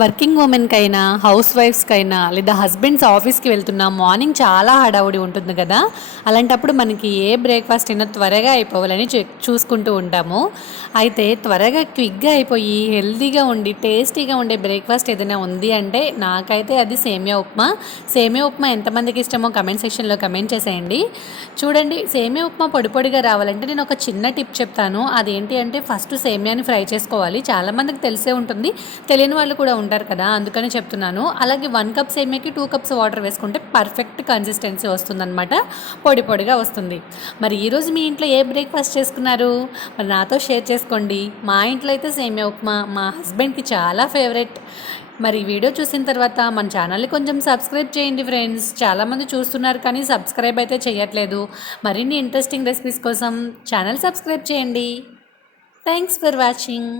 Working ఉమెన్కైనా house వైఫ్స్కైనా లేదా husbands ఆఫీస్కి వెళ్తున్నా మార్నింగ్ చాలా హడావుడి ఉంటుంది కదా. అలాంటప్పుడు మనకి ఏ బ్రేక్ఫాస్ట్ అయినా త్వరగా అయిపోవాలని చూసుకుంటూ ఉంటాము. అయితే త్వరగా క్విక్గా అయిపోయి హెల్తీగా ఉండి టేస్టీగా ఉండే బ్రేక్ఫాస్ట్ ఏదైనా ఉంది అంటే నాకైతే అది సేమియా ఉప్మా. సేమియా ఉప్మా ఎంతమందికి ఇష్టమో కమెంట్ సెక్షన్లో కమెంట్ చేసేయండి. చూడండి, సేమియా ఉప్మా పొడి పొడిగా రావాలంటే నేను ఒక చిన్న టిప్ చెప్తాను. అదేంటి అంటే ఫస్ట్ సేమియాని ఫ్రై చేసుకోవాలి. చాలామందికి తెలిసే ఉంటుంది, తెలియని వాళ్ళు కూడా ఉంటారు కదా, అందుకని చెప్తున్నాను. అలాగే 1 కప్ సేమియాకి 2 కప్స్ వాటర్ వేసుకుంటే పర్ఫెక్ట్ కన్సిస్టెన్సీ వస్తుందన్నమాట, పొడి పొడిగా వస్తుంది. మరి ఈరోజు మీ ఇంట్లో ఏ బ్రేక్ఫాస్ట్ చేసుకున్నారు? మరి నాతో షేర్ చేసుకోండి. మా ఇంట్లో అయితే సేమియా ఉప్మా మా హస్బెండ్కి చాలా ఫేవరెట్. మరి వీడియో చూసిన తర్వాత మన ఛానల్ని కొంచెం సబ్స్క్రైబ్ చేయండి ఫ్రెండ్స్. చాలామంది చూస్తున్నారు కానీ సబ్స్క్రైబ్ అయితే చేయట్లేదు. మరిన్ని ఇంట్రెస్టింగ్ రెసిపీస్ కోసం ఛానల్ సబ్స్క్రైబ్ చేయండి. Thanks for watching.